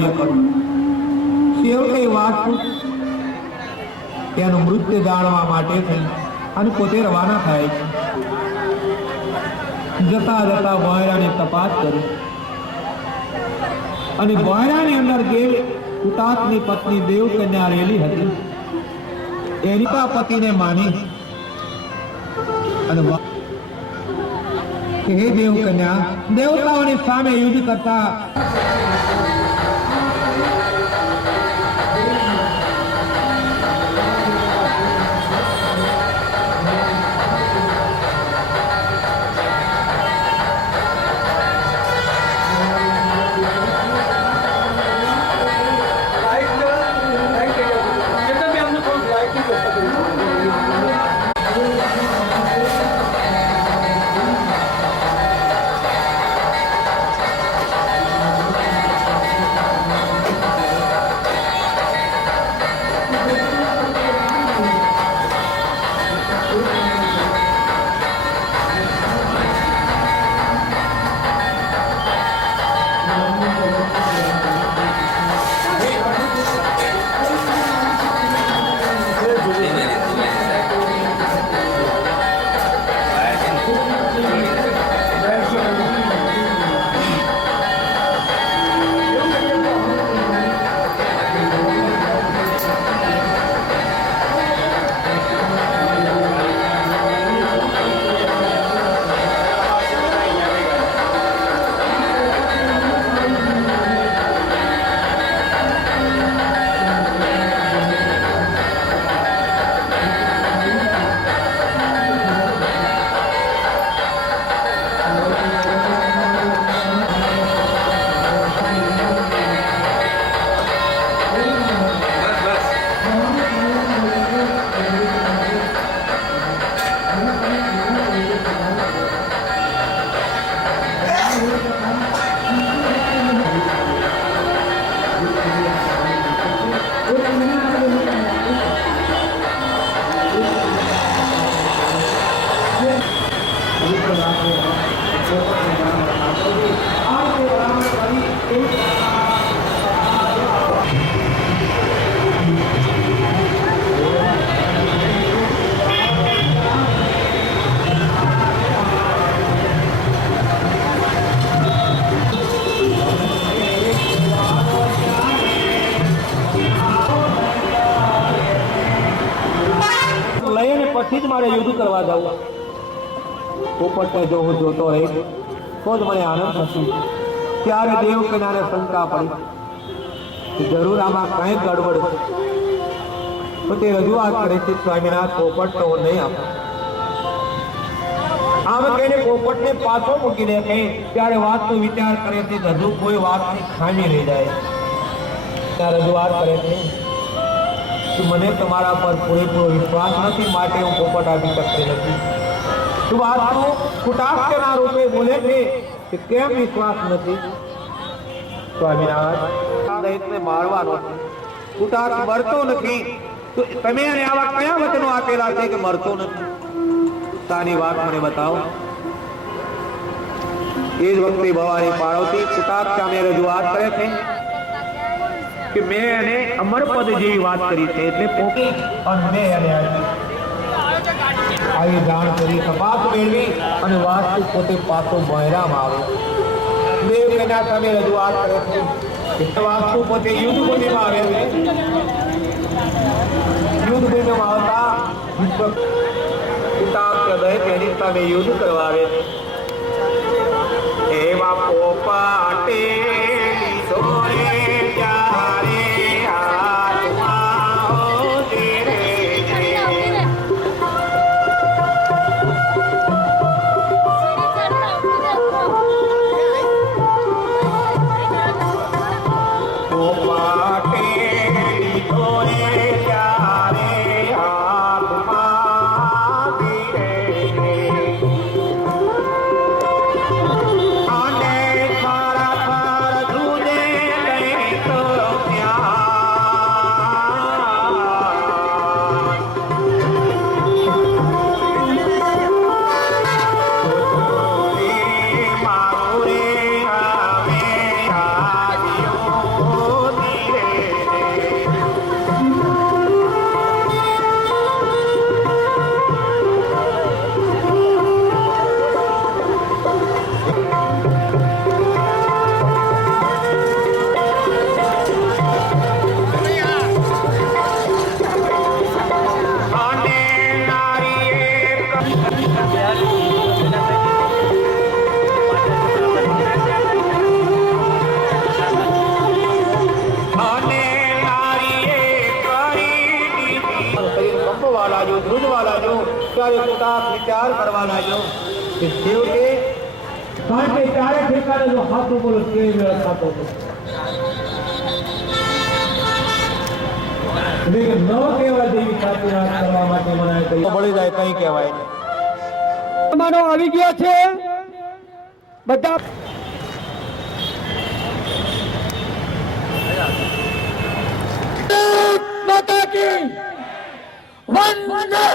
કાર્ય કરવું. છેવટે વાસુ તેનું મૃત્યુ જાણવા માટે થઈ અને પોતે રવાના થાય છે. જતા જતા ભોયરાની તપાસ કરી અને ભોયરાની અંદર જે કુટાકની પત્ની દેવકન્યા રહેલી હતી એની પતિને માની અને હે દેવકન્યા, દેવતાઓની સામે યુદ્ધ કરતા પછી જ મારે યુદ્ધ કરવા જવું. પોપટને જો હું જોતો રહીશ તો જ મને આનંદ થશે. ત્યારે દેવકન્યાને શંકા પડી જરૂર આમાં કંઈ ગડબડ છે. તો તે રજૂઆત કરે છે, સ્વામિનાથ પોપટ તો નહીં આપે. આમ કહીને પોપટને પાછો મૂકીને કહે ત્યારે વાતનો વિચાર કરે છે, હજુ કોઈ વાતની ખામી રહી જાય. ત્યાં રજૂઆત કરે છે કે મને તમારા પર પૂરેપૂરો વિશ્વાસ નથી, માટે હું પોપટ આપી શકતી નથી. તું વાતનું કુટાક્ષના રૂપે બોલે છે કે કેમ વિશ્વાસ નથી? સ્વામિનાથ, દૈત્યને મારવાનો છે, કુટાક્ષ મરતો નથી. તો તમે એને આવા કયા વચનો આપેલા છે કે મરતો નથી? તાની વાત મને બતાવો. એ જ વખતે ભવાની પાર્વતી કુટાક્ષ સામે રજૂઆત કરે છે કે મેં એને અમરપદ જેવી વાત કરી છે, એટલે પોકી અને મેં એને આવી જાણ કરી તપાસ મેળવી અને વાસ્તુ પોતે પાછો ભોયરામાં આવે. દેવકન્યા સામે રજૂઆત કરે છે કે વાસ્તુ પોતે યુદ્ધ ભૂમિમાં આવે છે. યુદ્ધ ભૂમિમાં આવતા કુટાક્ષ દૈત્ય એની સામે યુદ્ધ કરવા આવે છે. એવા પોપાટે લીધો રે ત્યારે ધ્રુજવા લાગ્યો ત્યારે પોતાનો વિચાર કરવા લાગ્યો કે છેવટે કારણ કે ચારે ઠેકાણે જો હાથું બોલો તે મેળ થતો હતો. એટલે કે ન કહેવા જેવી સાચી વાત કરવા માટે મને ભળી જાય કઈ કહેવાય નહીં. માનો આવી ગયો છે બધા માતા કી વંદે